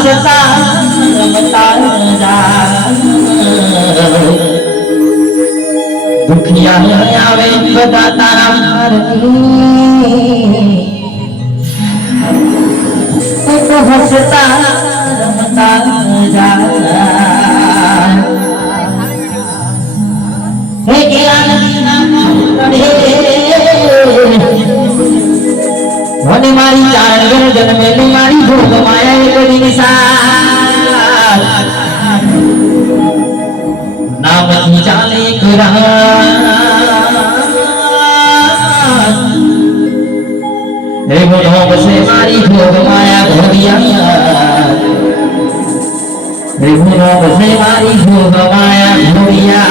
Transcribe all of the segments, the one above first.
हसता रमता जा दुखिया आवे बदा तारा तो हसता रमता जा हे ज्ञान મને મારી ચાર જન્મેલી મારી ભોગ માયા એક નિશાન નામથી ચાલે ખરા રે બોલો બસે મારી ભોગ માયા ઘોડિયા રે બોલો બસે મારી ભોગ માયા ઘોડિયા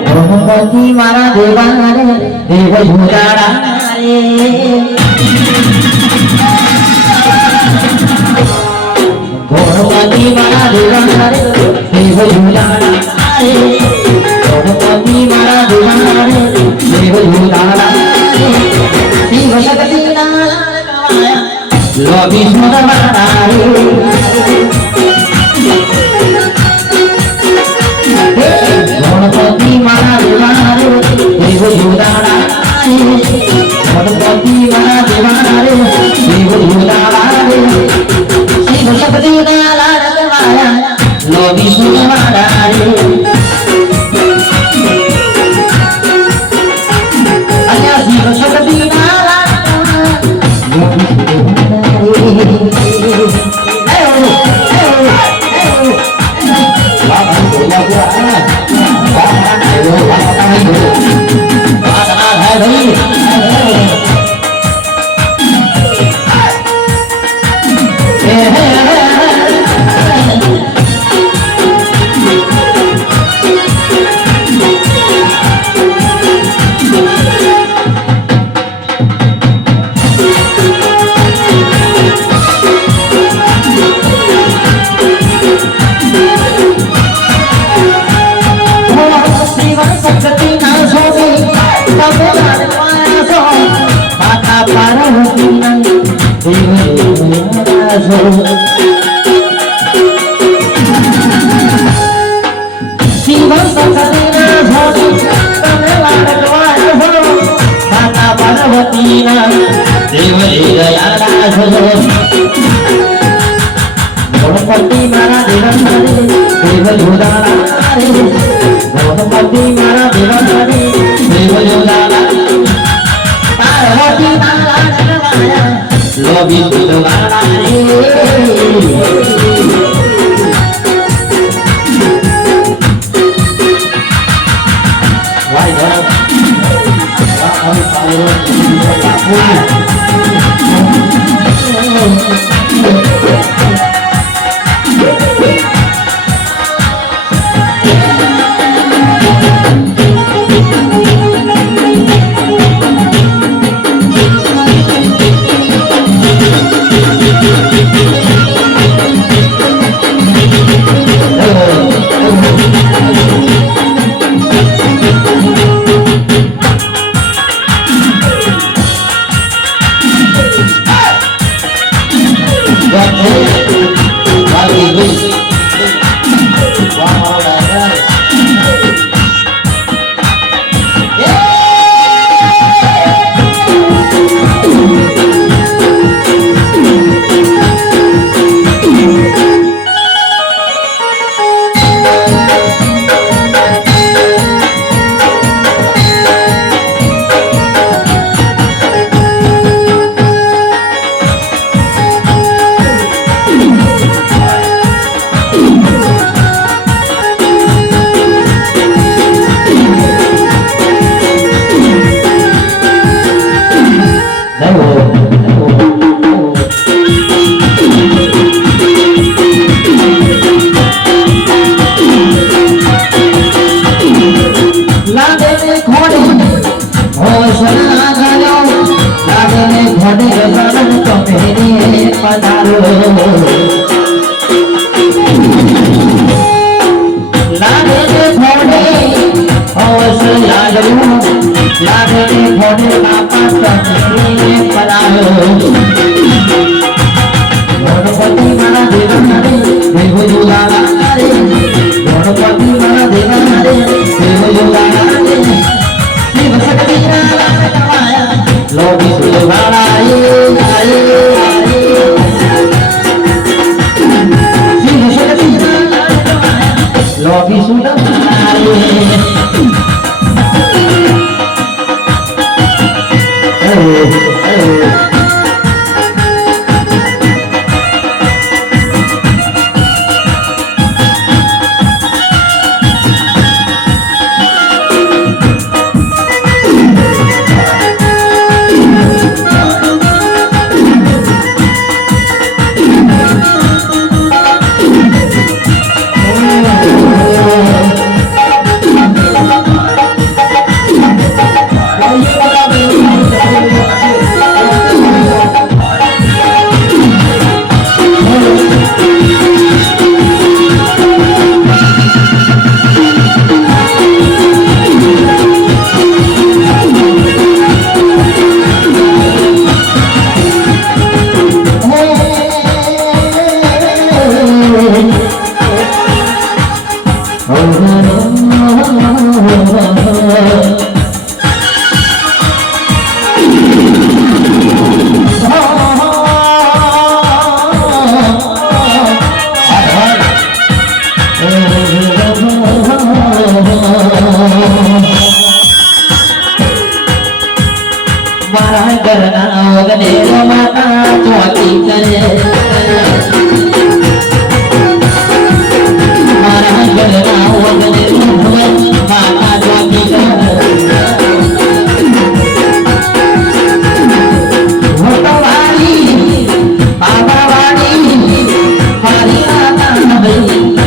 गणपति मारा देवा रे देव झुलाड़ा रे गणपति मारा देवा रे देव झुलाड़ा रे गणपति मारा देवा रे देव झुलाड़ा रे शिव शक्ति नारायण कवाया लोभी सुंदर रे गणपति मारा देवा रे देव झुलाड़ा रे गणपति मारा देवा रे देव झुलाड़ा रे शिव शक्ति नारायण कवाया लोभी सुंदर रे अया शिव शक्ति नारायण लोभी सुंदर शिव शक्ति माता पार्वती देव दयाला गणपति मारा देवा रे देव झुलाड़ा रे गणपति मारा देवा रे देव झुलाड़ा पार्वती नारायण माया लोभी सुंदर रे लागे फोडे हौस लागू लागे फोडे बापा सखी परायो गणपती मला देवा रे देव युगाला रे गणपती मला देवा रे देव युगाला रे शिव शक्ती नारायण लोभी सुरवाला ये शिव शक्ती नारायण लोभी सुरवाला ये मारा करना वगने माता ज्योति करे मारा करना वगने माता ज्योति करे भगवानी बाबा वाणी हरि माता भाई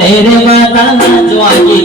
मेरे माता जो आगे